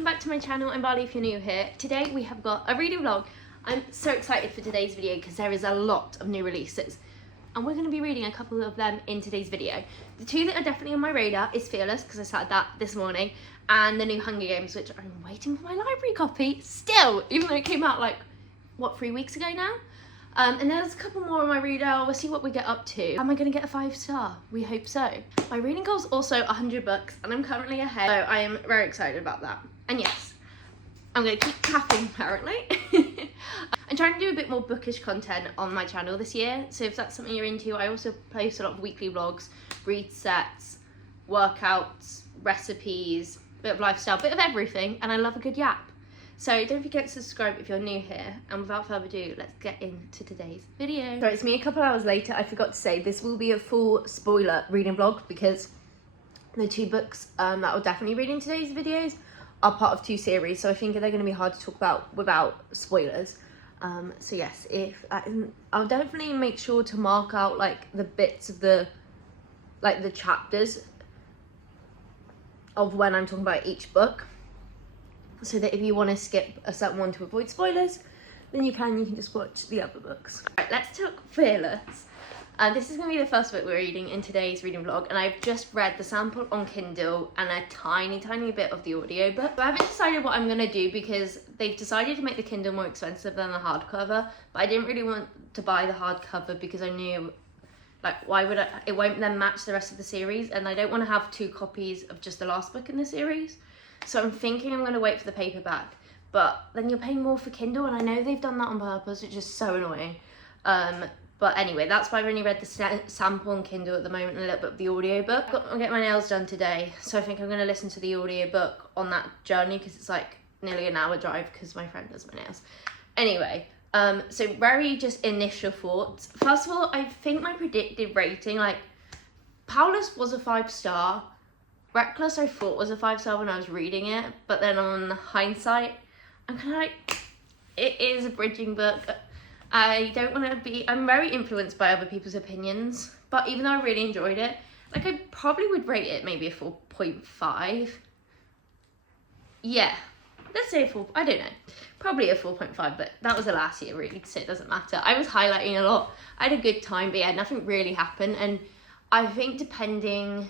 welcome back to my channel. I'm Barley if you're new here. Today we have got a reading vlog. I'm so excited for today's video because there is a lot of new releases and we're going to be reading a couple of them in today's video. The two that are definitely on my radar is Fearless, because I started that this morning, and the new Hunger Games, which I'm waiting for my library copy still, even though it came out like, what, 3 weeks ago now? And there's a couple more on my radar. We'll see what we get up to. Am I going to get a 5-star? We hope so. My reading goal is also 100 books and I'm currently ahead, so I am very excited about that. And yes, I'm going to keep tapping apparently. I'm trying to do a bit more bookish content on my channel this year, so if that's something you're into, I also post a lot of weekly vlogs, read sets, workouts, recipes, bit of lifestyle, bit of everything, and I love a good yap. So don't forget to subscribe if you're new here, and without further ado, let's get into today's video. So it's me a couple hours later. I forgot to say this will be a full spoiler reading vlog because the two books that I'll definitely read in today's videos are part of two series, so I think they're going to be hard to talk about without spoilers. So yes, I'll definitely make sure to mark out like the bits of the chapters of when I'm talking about each book, so that if you want to skip a certain one to avoid spoilers, then you can just watch the other books. Right, let's talk Fearless. This is going to be the first book we're reading in today's reading vlog, and I've just read the sample on Kindle and a tiny bit of the audiobook. So I haven't decided what I'm going to do because they've decided to make the Kindle more expensive than the hardcover, but I didn't really want to buy the hardcover because I knew, like, why would it won't then match the rest of the series, and I don't want to have 2 copies of just the last book in the series. So I'm thinking I'm going to wait for the paperback, but then you're paying more for Kindle, and I know they've done that on purpose, which is so annoying. But anyway, that's why I've only read the sample on Kindle at the moment and a little bit of the audiobook. I'm getting my nails done today, so I think I'm going to listen to the audiobook on that journey because it's like nearly an hour drive because my friend does my nails. Anyway, so very just initial thoughts. First of all, I think my predicted rating, like, Powerless was a 5-star. Reckless I thought was a 5-star when I was reading it, but then on hindsight, I'm kind of like, it is a bridging book. I don't want to be, I'm very influenced by other people's opinions, but even though I really enjoyed it, like, I probably would rate it maybe a 4.5. Yeah, let's say a 4, I don't know, probably a 4.5, but that was the last year really, so it doesn't matter. I was highlighting a lot, I had a good time, but yeah, nothing really happened, and I think depending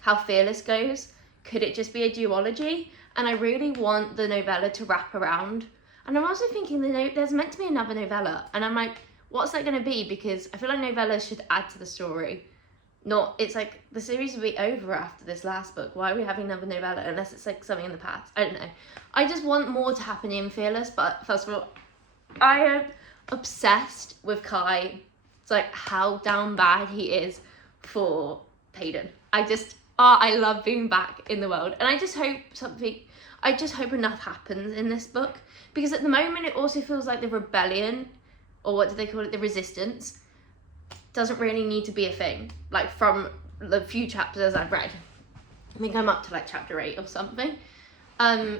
how Fearless goes, could it just be a duology? And I really want the novella to wrap around. And I'm also thinking there's meant to be another novella, and I'm like, what's that going to be? Because I feel like novellas should add to the story. It's like the series will be over after this last book. Why are we having another novella unless it's like something in the past? I don't know. I just want more to happen in Fearless, but first of all, I am obsessed with Kai. It's like how down bad he is for Payton. I love being back in the world, and I just hope enough happens in this book, because at the moment it also feels like the rebellion, or what do they call it, the resistance, doesn't really need to be a thing, like from the few chapters I've read. I think I'm up to like chapter 8 or something,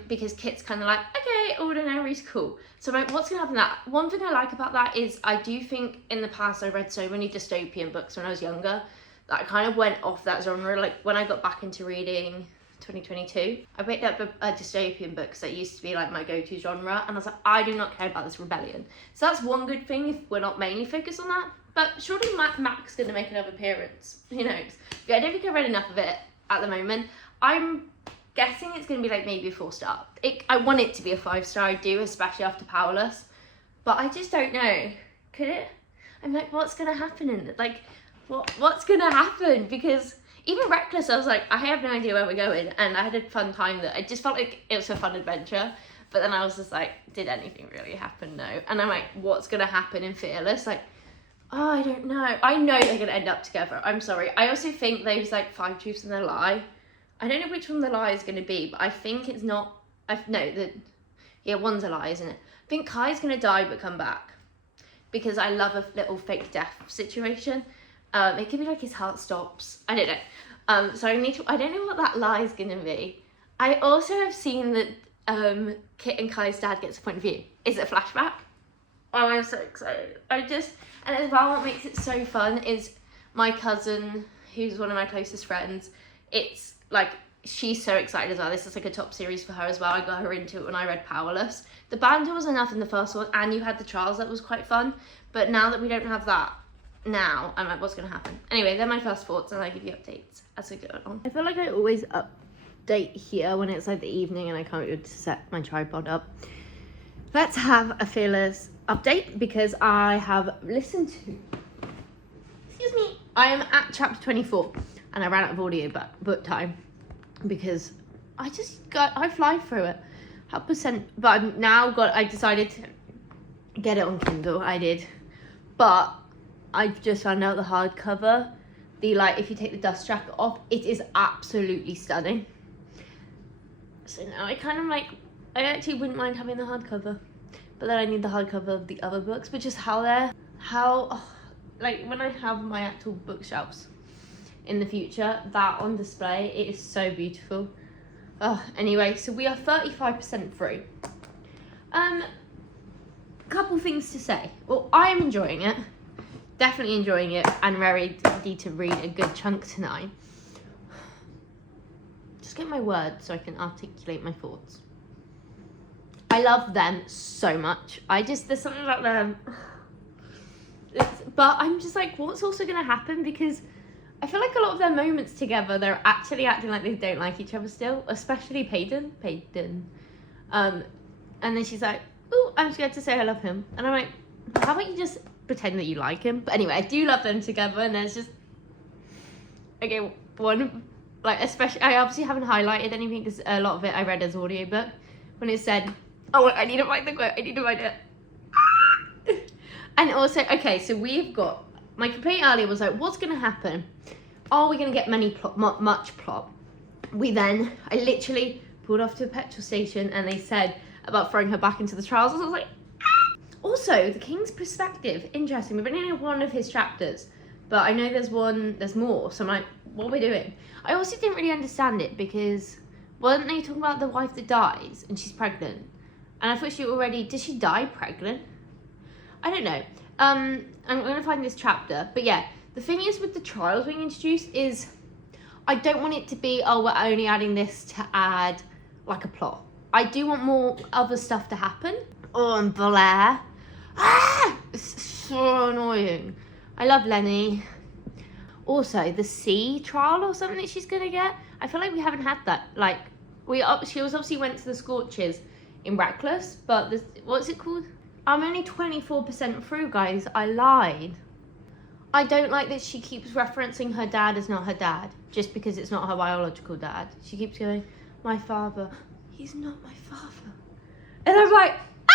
because Kit's kind of like, okay, ordinary's cool. So like, what's gonna happen? That one thing I like about that is I do think in the past I read so many dystopian books when I was younger that I kind of went off that genre. Like when I got back into reading 2022, I picked up a dystopian book that used to be like my go-to genre, and I was like, I do not care about this rebellion. So that's one good thing if we're not mainly focused on that. But surely Mac's gonna make another appearance, who knows? Yeah, I don't think I've read enough of it at the moment. I'm guessing it's gonna be like maybe a 4-star. I want it to be a 5-star, I do, especially after Powerless, but I just don't know. Could it? I'm like, what's gonna happen in it? Like, what's gonna happen? Because even Reckless, I was like, I have no idea where we're going, and I had a fun time. That I just felt like it was a fun adventure, but then I was just like, did anything really happen? No. And I'm like, what's gonna happen in Fearless? Like, oh, I don't know. I know they're gonna end up together. I'm sorry. I also think those like 5 truths and a lie, I don't know which one the lie is gonna be, but I think it's not. One's a lie, isn't it? I think Kai's gonna die but come back, because I love a little fake death situation. It could be like his heart stops. I don't know. So I don't know what that lie is going to be. I also have seen that Kit and Kai's dad gets a point of view. Is it a flashback? Oh, I'm so excited. And as well, what makes it so fun is my cousin, who's one of my closest friends, it's like she's so excited as well. This is like a top series for her as well. I got her into it when I read Powerless. The banter was enough in the first one, and you had the trials that was quite fun. But now that we don't have that, now I'm like, what's going to happen? Anyway, they're my first thoughts, and I give you updates as we go along. I feel like I always update here when it's like the evening and I can't be able to set my tripod up. Let's have a fearless update, because I have listened to, excuse me, I am at chapter 24 and I ran out of audio book time because I fly through it. How percent, but I've now I decided to get it on Kindle. I did, but I've just found out the hardcover, if you take the dust jacket off, it is absolutely stunning. So now I kind of I actually wouldn't mind having the hardcover, but then I need the hardcover of the other books. But just when I have my actual bookshelves in the future, that on display, it is so beautiful. Anyway, so we are 35% through. Couple things to say. Well, I am enjoying it. Definitely enjoying it, and ready to read a good chunk tonight. Just get my words so I can articulate my thoughts. I love them so much. There's something about them. But I'm just like, what's also going to happen? Because I feel like a lot of their moments together, they're actually acting like they don't like each other still, especially Peyton. And then she's like, oh, I'm scared to say I love him. And I'm like, how about you just pretend that you like him? But anyway, I do love them together, and there's just, okay, especially, I obviously haven't highlighted anything because a lot of it I read as audiobook. When it said, oh, I need to find the quote, I need to find it. And also, okay, so we've got, my complaint earlier was like, what's going to happen? Are we going to get much plot? I literally pulled off to a petrol station and they said about throwing her back into the trials. I was like, ah! Also, the king's perspective, interesting. We've only had one of his chapters, but I know there's more. So I'm like, what are we doing? I also didn't really understand it because weren't they talking about the wife that dies and she's pregnant? And I thought did she die pregnant? I don't know. I'm going to find this chapter. But yeah, the thing is with the trials being introduced is I don't want it to be, oh, we're only adding this to add like a plot. I do want more other stuff to happen. Oh, and Blair. Ah! It's so annoying. I love Lenny. Also, the sea trial or something that she's going to get. I feel like we haven't had that. She obviously went to the Scorches in Reckless, but what's it called? I'm only 24% through, guys. I lied. I don't like that she keeps referencing her dad as not her dad, just because it's not her biological dad. She keeps going, my father. He's not my father. And I'm like, ah!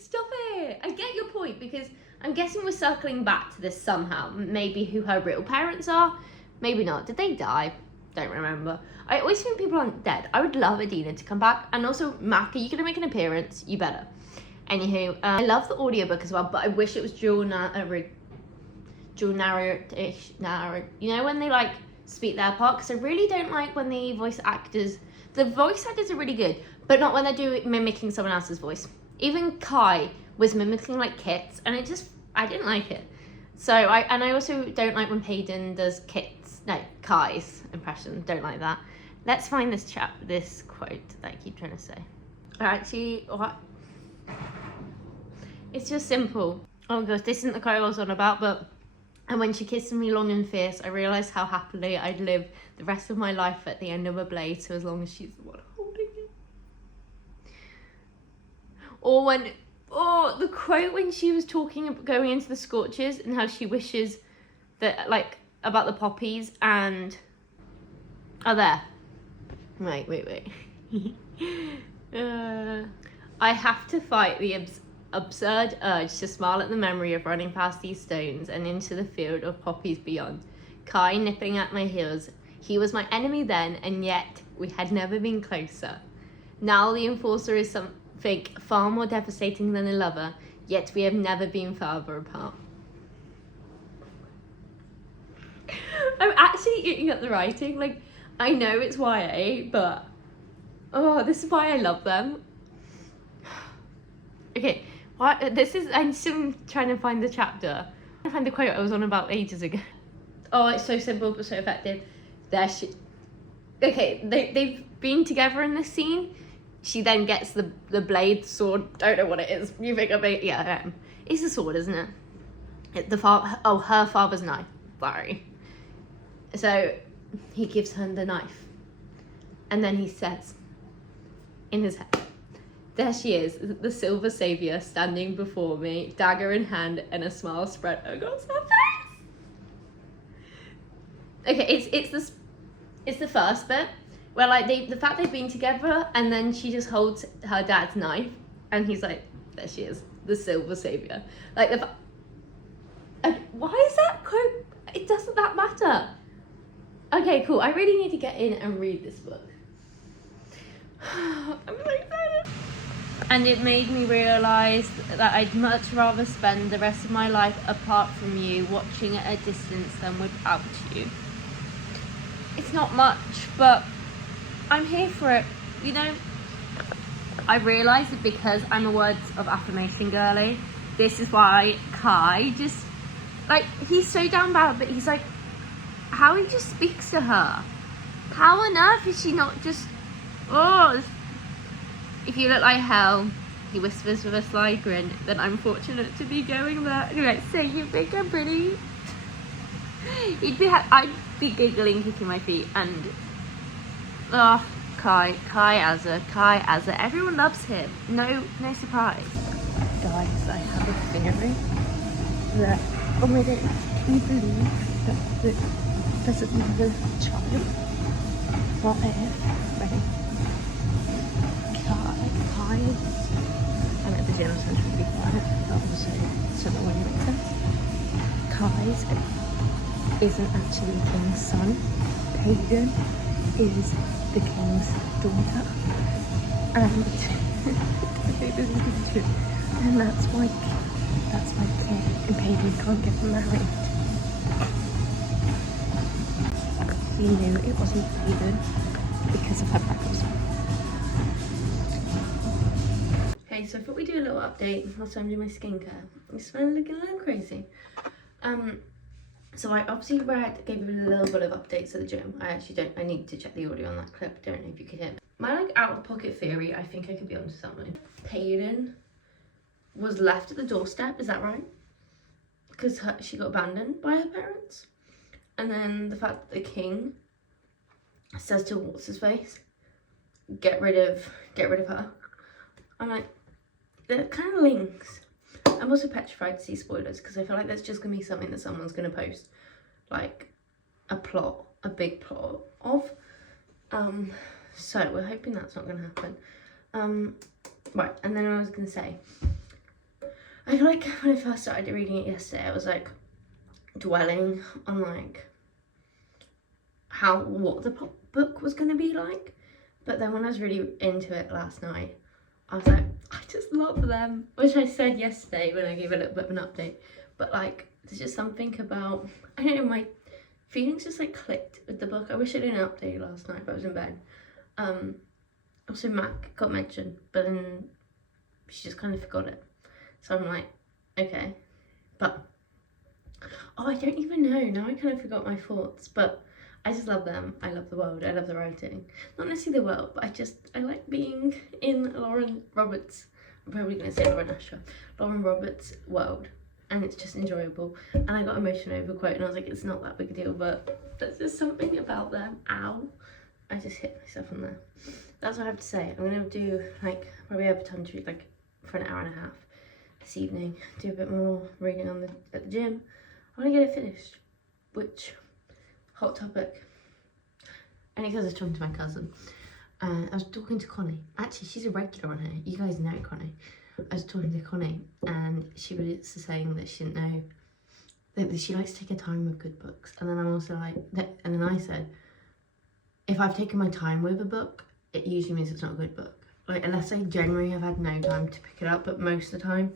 Stop it. I get your point, because I'm guessing we're circling back to this somehow. Maybe who her real parents are. Maybe not. Did they die? Don't remember. I always think people aren't dead. I would love Adina to come back. And also, Maka, you're going to make an appearance. You better. Anywho, I love the audiobook as well, but I wish it was dual narrative. You know, when they speak their part, because I really don't like when the voice actors are really good, but not when they're mimicking someone else's voice. Even Kai was mimicking Kit's, and I didn't like it. So I also don't like when Peyton does Kai's impression. Don't like that. Let's find this quote that I keep trying to say. Actually, what? It's just simple. Oh gosh, this isn't the quote I was on about, but and when she kissed me long and fierce, I realised how happily I'd live the rest of my life at the end of a blade, so as long as she's the one holding it. Or the quote when she was going into the Scorches and how she wishes that, about the poppies and... Oh, there. Wait. I have to fight the absurd urge to smile at the memory of running past these stones and into the field of poppies beyond. Kai nipping at my heels. He was my enemy then, and yet we had never been closer. Now the enforcer is something far more devastating than a lover, yet we have never been farther apart. I'm actually eating at the writing. I know it's YA, but this is why I love them. Okay. I'm still trying to find the chapter. I find the quote I was on about ages ago. Oh, it's so simple but so effective. There she... okay, they've been together in this scene. She then gets the blade sword. Don't know what it is. You think of it? Yeah, it's a sword, isn't it? Her father's knife. Sorry. So he gives her the knife, and then he says, in his head, "There she is, the silver savior, standing before me, dagger in hand, and a smile spread across her face." Okay, it's the first bit where like the fact they've been together, and then she just holds her dad's knife, and he's like, "There she is, the silver savior." Like why is that quote? It doesn't that matter. Okay, cool. I really need to get in and read this book. I'm so excited. And it made me realise that I'd much rather spend the rest of my life apart from you, watching at a distance, than without you. It's not much, but I'm here for it. You know, I realise that because I'm a words of affirmation girly, this is why Kai just, like, he's so down bad, but he's like, how he just speaks to her. How on earth is she not just, oh, if you look like hell, he whispers with a sly grin, then I'm fortunate to be going there. Anyway, so you think I'm pretty? I'd be giggling, kicking my feet, and Kai Azza, everyone loves him. No surprise. Guys, I have a theory that, oh my god, can you believe that there's another child? What if, ready? Kai is, I'm at the gym, so I'm trying to be quiet, but also so that when it makes sense. Kai's isn't actually the king's son. Pagan is the king's daughter. And I think this is true. And that's why King and Pagan can't get married. She knew it wasn't Pagan because of her freckles. Okay, so I thought we'd do a little update whilst I'm doing my skincare. I'm smelling looking a little crazy. So I obviously gave you a little bit of updates at the gym. I need to check the audio on that clip. Don't know if you could hear. My like out of pocket theory, I think I could be onto something. Payden was left at the doorstep, is that right? Because she got abandoned by her parents. And then the fact that the king says to what's his face, get rid of her. I'm like, they're kind of links. I'm also petrified to see spoilers because I feel like that's just gonna be something that someone's gonna post, like a big plot of. So we're hoping that's not gonna happen. Right, and then I was gonna say, I feel like when I first started reading it yesterday, I was like dwelling on like what the book was gonna be like, but then when I was really into it last night, I was like, I just love them, which I said yesterday when I gave a little bit of an update, but like there's just something about, I don't know, my feelings just like clicked with the book. I wish I didn't update last night, but I was in bed. Also Mac got mentioned, but then she just kind of forgot it, so I'm like, okay, but oh, I don't even know, now I kind of forgot my thoughts, but I just love them. I love the world. I love the writing. Not necessarily the world, but I like being in Lauren Roberts. I'm probably going to say Lauren Roberts' world. And it's just enjoyable. And I got emotional over a quote and I was like, it's not that big a deal, but there's just something about them. Ow. I just hit myself on there. That's what I have to say. I'm going to do, like, probably have time to read, like, for an hour and a half this evening. Do a bit more reading at the gym. I want to get it finished, which... hot topic. Only because I was talking to my cousin. I was talking to Connie. Actually, she's a regular on here. You guys know Connie. I was talking to Connie and she was saying that she didn't know that she likes to take her time with good books. And then I'm also like, and then I said, if I've taken my time with a book, it usually means it's not a good book. Like, unless I genuinely have had no time to pick it up, but most of the time,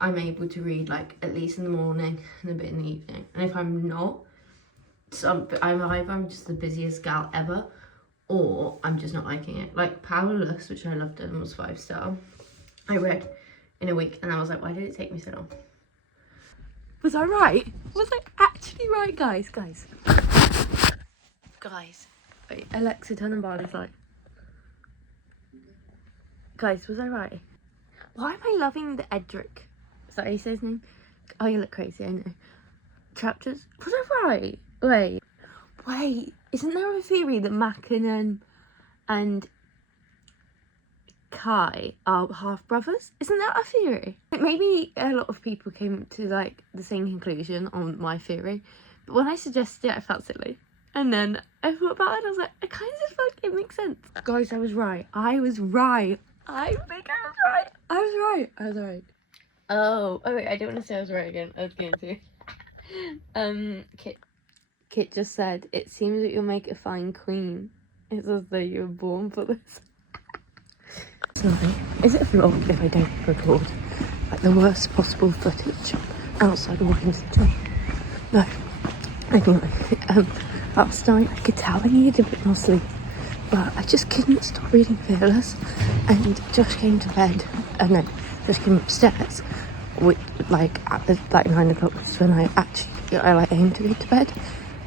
I'm able to read like at least in the morning and a bit in the evening. And if I'm not, so I'm just the busiest gal ever, or I'm just not liking it. Like Powerless, which I loved and was 5-star, I read in a week and I was like, why did it take me so long? Was I right? Was I actually right, guys? Guys, Wait, Alexa Tannenbaum is like... Guys, was I right? Why am I loving the Edric? Is that how you say his name? Oh, you look crazy, I know. Chapters? Was I right? Wait, isn't there a theory that Mackin and Kai are half brothers? Isn't that a theory? Maybe a lot of people came to like the same conclusion on my theory, but when I suggested it, I felt silly. And then I thought about it and I was like, I kind of feel like it makes sense. Guys, I was right. I think I was right. I was right. Oh wait, I don't want to say I was right again. I was going to. Kit just said, it seems that you'll make a fine queen. It's as though you were born for this. Sorry. Is it a vlog if I don't record like the worst possible footage outside walking city? No. Anyway, last night I could tell I needed a bit more sleep, but I just couldn't stop reading Fearless, and Josh came to bed. Josh came upstairs, like at the 9 o'clock, which is when I aimed to go to bed,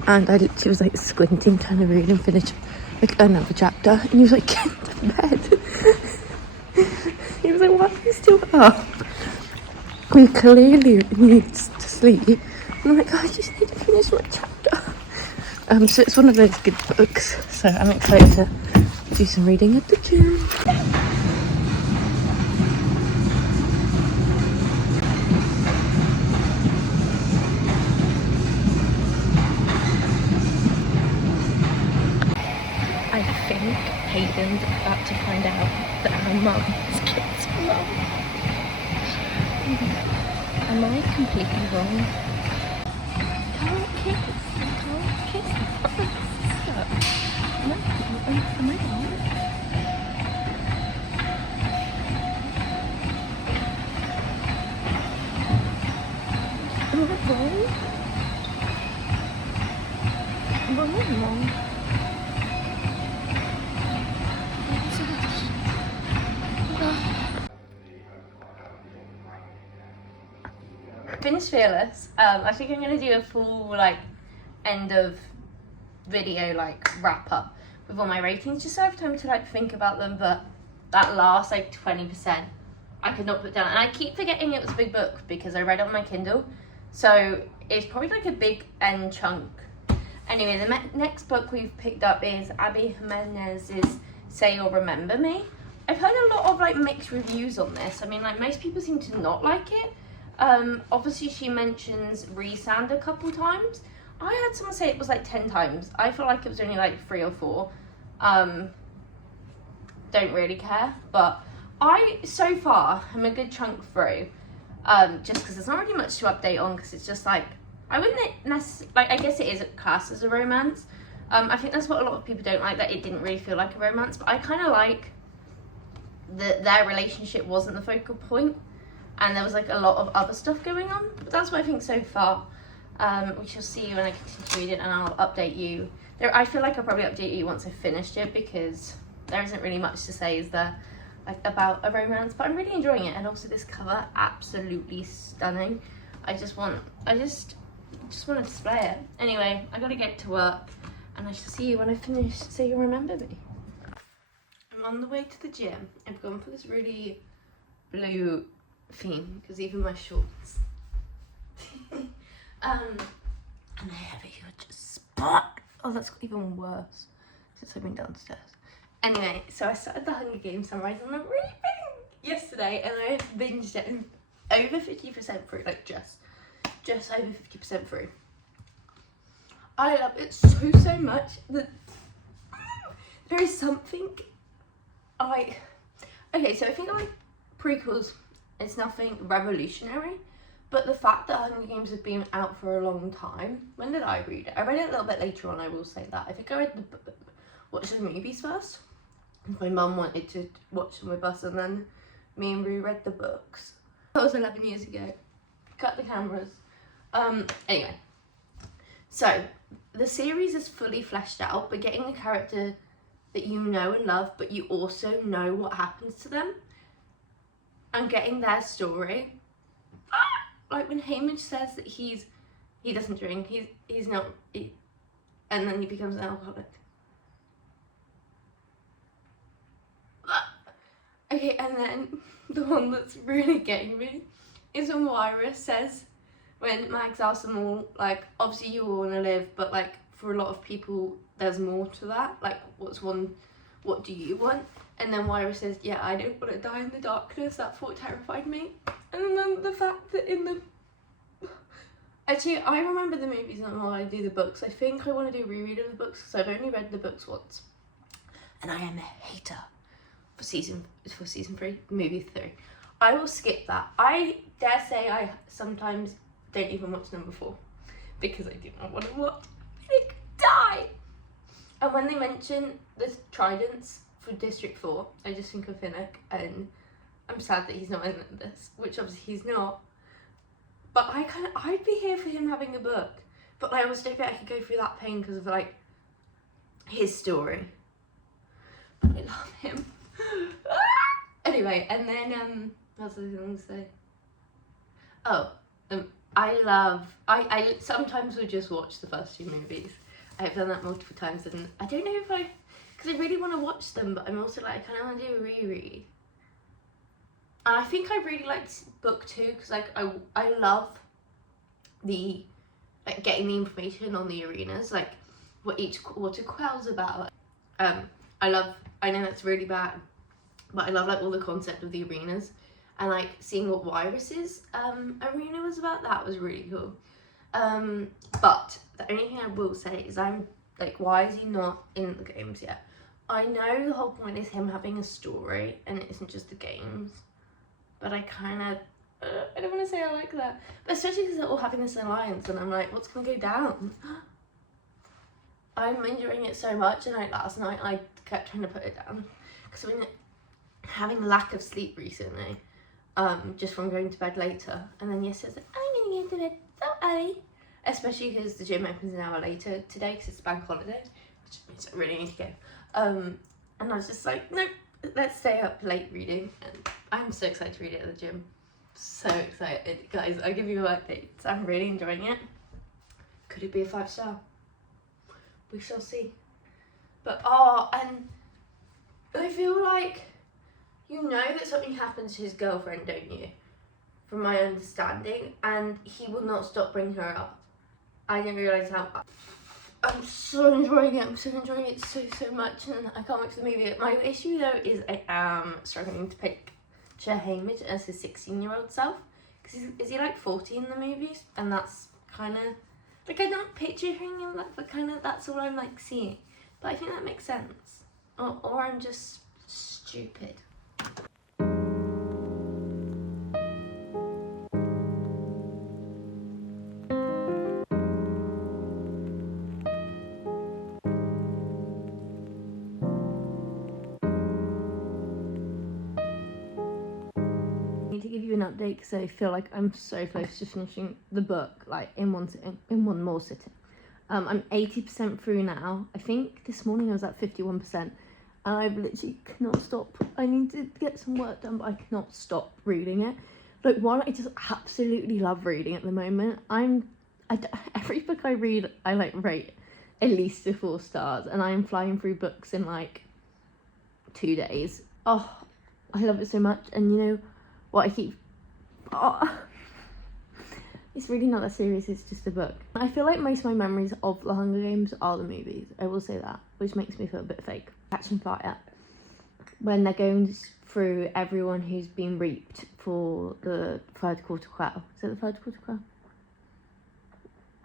and I literally was like squinting, trying to read and finish like another chapter, and he was like, get to bed. He was like, why are you still up? We clearly need to sleep. And I'm like, I just need to finish my chapter. So it's one of those good books, so I'm excited to do some reading at the gym. I think Hayden's about to find out that her mum is Kit's mum. Am I completely wrong? Can't kiss my sister. Am I wrong? Am I wrong? Wrong. Finished Fearless. I think I'm gonna do a full like end of video like wrap up with all my ratings, just so I have time to like think about them. But that last like 20% I could not put down, and I keep forgetting it was a big book because I read it on my Kindle, so it's probably like a big end chunk. Anyway, the next book we've picked up is Abby Jimenez's Say You'll Remember Me. I've heard a lot of like mixed reviews on this. I mean, like most people seem to not like it. Obviously she mentions Resand a couple times. I had someone say it was like 10 times. I feel like it was only like 3 or 4. Don't really care, but so far I'm a good chunk through, just because there's not really much to update on, because it's just like, I wouldn't necessarily, like, I guess it is classed as a romance. I think that's what a lot of people don't like, that it didn't really feel like a romance, but I kind of like that their relationship wasn't the focal point, and there was like a lot of other stuff going on. But that's what I think so far. We shall see when I continue to read it, and I'll update you. I feel like I'll probably update you once I've finished it, because there isn't really much to say, is there, like, about a romance, but I'm really enjoying it. And also this cover, absolutely stunning. I just want to display it. Anyway, I gotta get to work, and I shall see you when I finish So You'll Remember Me. I'm on the way to the gym. I've gone for this really blue theme, because even my shorts. And I have a huge spot. Oh, that's even worse since I've been downstairs. Anyway, so I started the Hunger Games Sunrise on the reading yesterday, and I have binged it over 50% through, like just over 50% through. I love it so much that there is something okay, so I think I like prequels. It's nothing revolutionary, but the fact that Hunger Games have been out for a long time. When did I read it? I read it a little bit later on, I will say that. I think I read watched the movies first. My mum wanted to watch them with us, and then me and Rue read the books. That was 11 years ago. Cut the cameras. Anyway, so the series is fully fleshed out, but getting a character that you know and love, but you also know what happens to them, and getting their story. Like when Hamish says that he doesn't drink, he's not, and then he becomes an alcoholic. Okay, and then the one that's really getting me is when Moira says, when Max asks them all, like, obviously you all want to live, but like for a lot of people there's more to that, like what do you want? And then Moira says, yeah, I don't want to die in the darkness, that thought terrified me. And then the fact that in the... Actually, I remember the movies not while I do the books. I think I want to do a reread of the books because I've only read the books once. And I am a hater for season 3, movie 3. I will skip that. I dare say I sometimes don't even watch number 4 because I do not want to watch Finnick die. And when they mention the tridents for District 4, I just think of Finnick, and I'm sad that he's not in this, which obviously he's not. But I'd be here for him having a book, but I also don't think I could go through that pain because of like his story. But I love him. Anyway, and then what was I going to say? Oh, I sometimes will just watch the first 2 movies. I've done that multiple times, and I don't know if because I really want to watch them, but I'm also like, I kind of want to do a reread. And I think I really liked book 2 because like I love the like getting the information on the arenas, like what each quarter quell's about. I know that's really bad, but I love like all the concept of the arenas, and like seeing what Virus's arena was about. That was really cool. But the only thing I will say is I'm like, why is he not in the games yet? I know the whole point is him having a story and it isn't just the games, but I kind of I don't want to say I like that, but especially because they're all having this alliance and I'm like, what's gonna go down? I'm enjoying it so much, and like last night I kept trying to put it down because I've been having lack of sleep recently, just from going to bed later, and then yesterday I was like, I'm gonna go to bed so early, especially because the gym opens an hour later today because it's a bank holiday, which means I really need to go. And I was just like, nope, let's stay up late reading, and I'm so excited to read it at the gym. So excited, guys. I'll give you updates. I'm really enjoying it. Could it be a 5-star? We shall see. But and I feel like you know that something happens to his girlfriend, don't you? From my understanding, and he will not stop bringing her up. I didn't realise how. I'm so enjoying it. I'm so enjoying it so much, and I can't wait for the movie. My issue though is I am struggling to picture Hamish as his 16-year-old self, because is he like 40 in the movies, and that's kind of like I'm not picturing him like, but kind of that's all I'm like seeing. But I think that makes sense, or I'm just stupid. To give you an update because I feel like I'm so close to finishing the book, like in one more sitting. I'm 80% through now. I think this morning I was at 51%, and I've literally cannot stop. I need to get some work done, but I cannot stop reading it. Like, one, I just absolutely love reading at the moment. Every book I read, I like rate at least a 4 stars, and I am flying through books in like 2 days. Oh, I love it so much, and you know what it's really not that serious, it's just a book. I feel like most of my memories of The Hunger Games are the movies, I will say that, which makes me feel a bit fake. Catching Fire, when they're going through everyone who's been reaped for the 3rd quarter quell. Is it the 3rd quarter quell?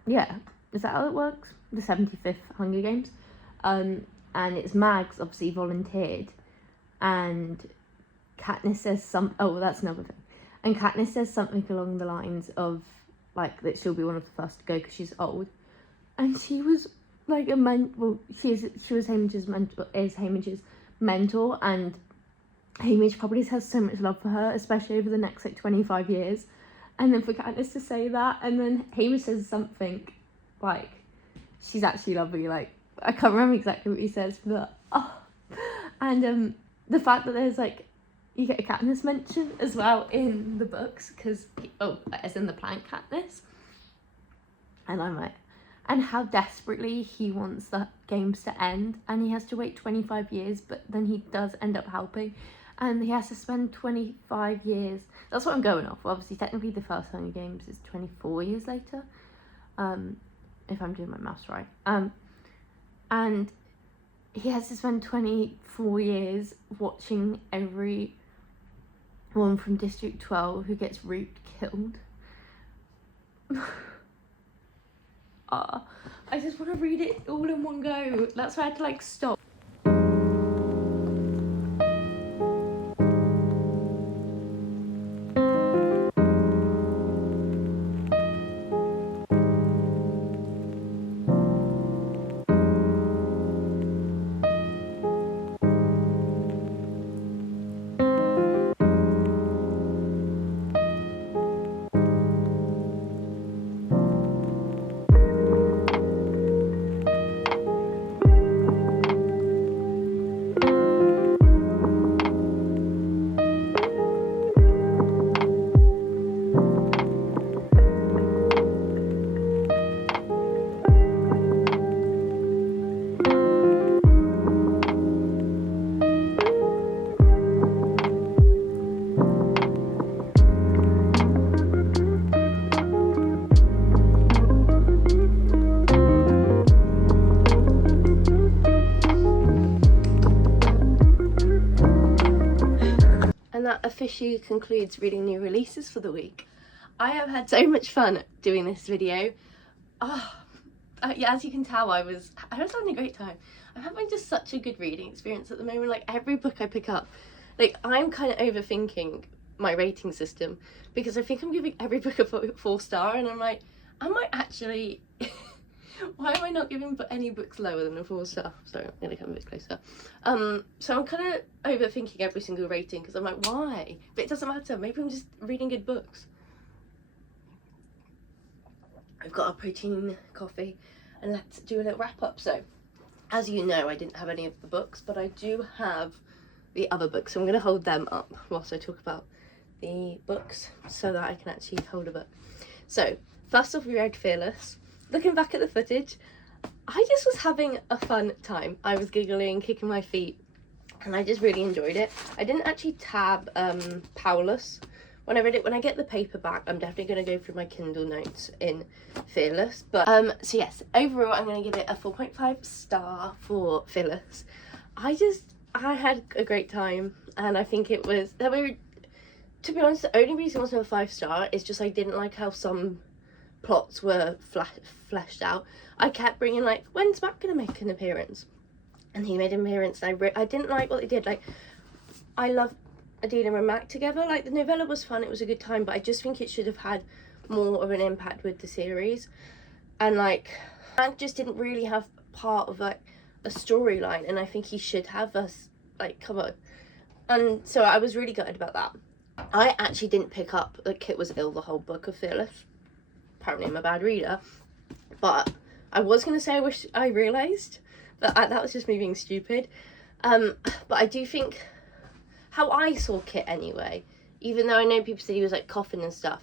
Yeah, is that how it works? The 75th Hunger Games. And it's Mags obviously volunteered, and Katniss says oh, that's another thing. And Katniss says something along the lines of, like, that she'll be one of the first to go because she's old. And she was, like, she was Hamish's mentor, and Hamish probably has so much love for her, especially over the next, like, 25 years. And then for Katniss to say that, and then Hamish says something, like, she's actually lovely, like, I can't remember exactly what he says, but, and, the fact that there's, like, you get a Katniss mention as well in the books, because, as in the plant Katniss. And I'm like, and how desperately he wants the games to end, and he has to wait 25 years, but then he does end up helping. and he has to spend 25 years. That's what I'm going off. Obviously, technically, the first Hunger Games is 24 years later, if I'm doing my maths right. And he has to spend 24 years watching every one from District 12 who gets raped killed. I just want to read it all in one go. That's why I had to like stop. And that officially concludes reading new releases for the week. I have had so much fun doing this video. Yeah, as you can tell, I was having a great time. I'm having just such a good reading experience at the moment. Like, every book I pick up, like, I'm kind of overthinking my rating system, because I think I'm giving every book a 4-star, and I'm like, am I actually why am I not giving any books lower than a 4-star? Sorry, I'm gonna come a bit closer. So I'm kind of overthinking every single rating, because I'm like, why? But it doesn't matter. Maybe I'm just reading good books. I've got a protein coffee, and let's do a little wrap up. So, as you know, I didn't have any of the books, but I do have the other books. So I'm gonna hold them up whilst I talk about the books, so that I can actually hold a book. So, first off, we read Fearless. Looking back at the footage, I just was having a fun time. I was giggling, kicking my feet, and I just really enjoyed it. I didn't actually tab Powerless when I read it. When I get the paperback, I'm definitely going to go through my Kindle notes in Fearless. But so yes, overall, I'm going to give it a 4.5 star for Fearless. I had a great time, and I think it was, to be honest, the only reason it wasn't a 5-star is just I didn't like how some plots were fleshed out. I kept bringing like, when's Matt gonna make an appearance? And he made an appearance, and I didn't like what they did. Like, I love Adina and Mac together. Like, the novella was fun, it was a good time, but I just think it should have had more of an impact with the series. And like, Mac just didn't really have part of like a storyline, and I think he should have us like covered. And so I was really gutted about that. I actually didn't pick up that Kit was ill the whole book of Fearless. Apparently I'm a bad reader, but I was going to say I wish I realised, but that was just me being stupid. But I do think, how I saw Kit anyway, even though I know people said he was like coughing and stuff,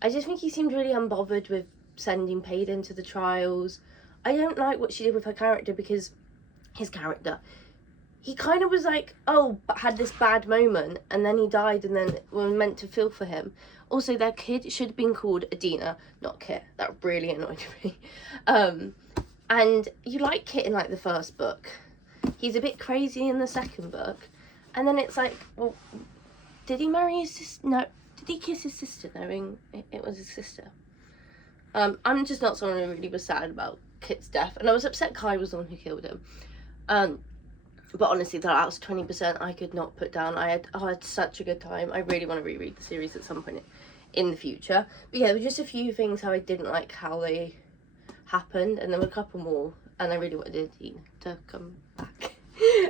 I just think he seemed really unbothered with sending Payden to the trials. I don't like what she did with her character, because his character, he kind of was like, oh, but had this bad moment, and then he died, and then we were meant to feel for him. Also, their kid should have been called Adina, not Kit. That really annoyed me. And you like Kit in like the first book. He's a bit crazy in the second book. And then it's like, well, did he marry his sister? No. Did he kiss his sister knowing it was his sister? I'm just not someone who really was sad about Kit's death. And I was upset Kai was the one who killed him. But honestly, the last 20% I could not put down. I had such a good time. I really want to reread the series at some point in the future. But yeah, there were just a few things how I didn't like how they happened, and there were a couple more, and I really wanted Dean to come back.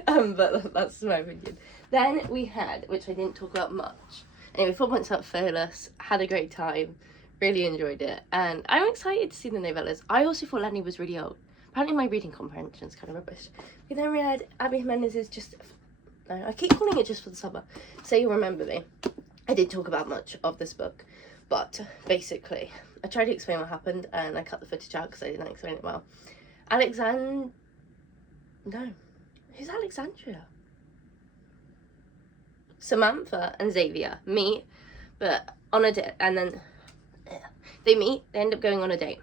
But that's my opinion. Then we had, which I didn't talk about much. Anyway, 4 points up, Fearless. Had a great time. Really enjoyed it. And I'm excited to see the novellas. I also thought Lenny was really old. Apparently my reading comprehension is kind of rubbish. We then read Abby Jimenez's no, I keep calling it Just for the Summer. Say You Remember Me. I didn't talk about much of this book, but basically, I tried to explain what happened, and I cut the footage out because I didn't explain it well. No. Who's Alexandria? Samantha and Xavier meet, but on a date, and then they meet, they end up going on a date.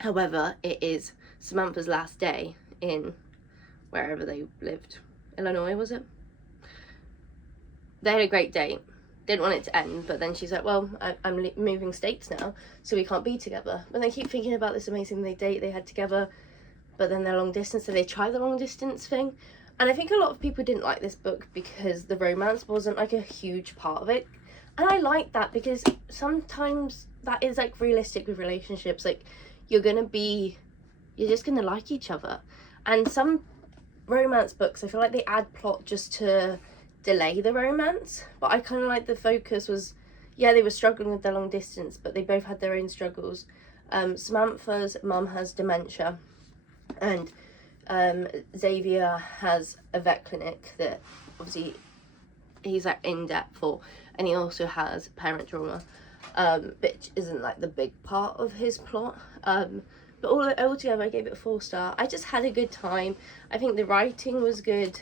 However, it is Samantha's last day in wherever they lived. Illinois, was it? They had a great date. Didn't want it to end, but then she's like, well, I'm moving states now, so we can't be together. But they keep thinking about this amazing date they had together, but then they're long distance, so they try the long distance thing. And I think a lot of people didn't like this book because the romance wasn't like a huge part of it. And I like that because sometimes that is like realistic with relationships. Like, you're just gonna like each other. And some romance books, I feel like they add plot just to delay the romance. But I kind of like the focus was, yeah, they were struggling with their long distance, but they both had their own struggles. Samantha's mum has dementia, and Xavier has a vet clinic that obviously he's like in debt for, and he also has parent trauma, which isn't like the big part of his plot. But all together, I gave it a 4-star. I just had a good time. I think the writing was good,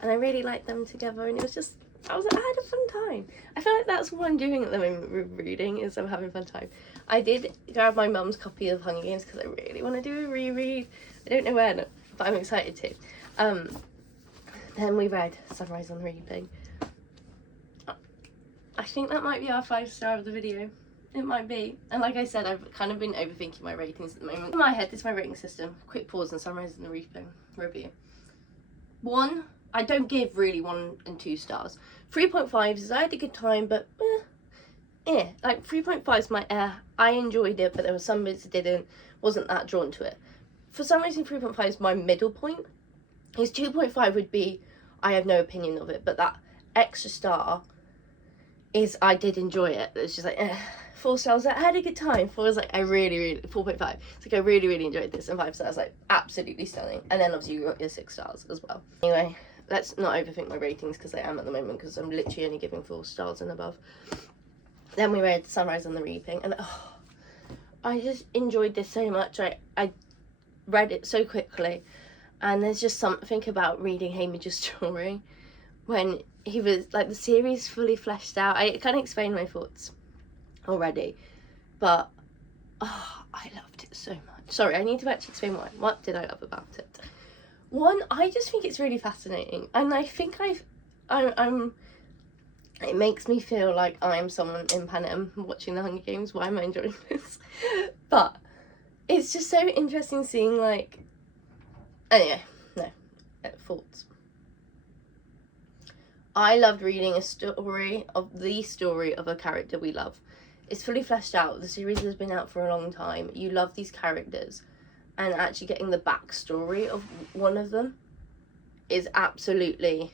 and I really liked them together. And it was just, I had a fun time. I feel like that's what I'm doing at the moment with reading, is I'm having a fun time. I did grab my mum's copy of Hunger Games because I really want to do a reread. I don't know when, but I'm excited to. Then we read Sunrise on the Reaping. I think that might be our 5-star of the video. It might be. And like I said, I've kind of been overthinking my ratings at the moment. In my head, this is my rating system. Quick pause and Sunrise on the Reaping review. 1, I don't give really 1 and 2 stars. 3.5 is I had a good time, but like 3.5 is my I enjoyed it, but there were some bits that didn't, wasn't that drawn to it. For some reason, 3.5 is my middle point. His 2.5 would be, I have no opinion of it, but that extra star is I did enjoy it. It's just like 4 stars, I had a good time. 4 is like, I really 4.5. It's like, I really enjoyed this, and 5 stars, like, absolutely stunning. And then obviously you got your 6 stars as well. Anyway, let's not overthink my ratings, because I am at the moment, because I'm literally only giving 4 stars and above. Then we read Sunrise on the Reaping, and I just enjoyed this so much. I read it so quickly, and there's just something about reading Hamige's story when he was like, the series fully fleshed out. I can't explain my thoughts already, but I loved it so much. Sorry, I need to actually explain why. What did I love about it? 1, I just think it's really fascinating, and I think I'm it makes me feel like I'm someone in Panem watching the Hunger Games. Why am I enjoying this? But it's just so interesting seeing, like, anyway, thoughts. I loved reading the story of a character we love. It's fully fleshed out. The series has been out for a long time. You love these characters, and actually getting the backstory of one of them is absolutely,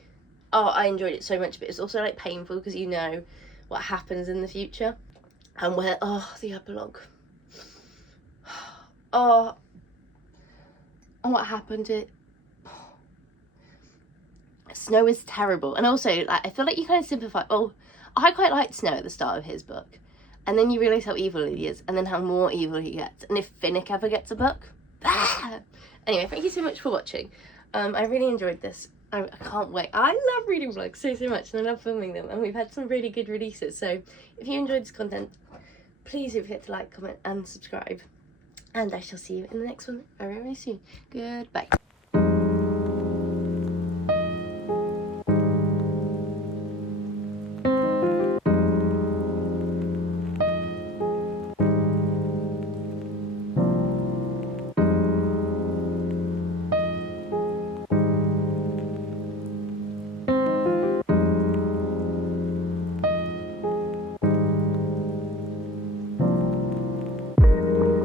I enjoyed it so much. But it's also like painful because you know what happens in the future, and where the epilogue, and what happened. Snow is terrible. And also, like, I feel like you kind of sympathise. Well, I quite liked Snow at the start of his book, and then you realise how evil he is, and then how more evil he gets, and if Finnick ever gets a book. Anyway, thank you so much for watching. I really enjoyed this. I can't wait. I love reading vlogs so much, and I love filming them, and we've had some really good releases. So if you enjoyed this content, please don't forget to like, comment and subscribe, and I shall see you in the next one very soon. Goodbye.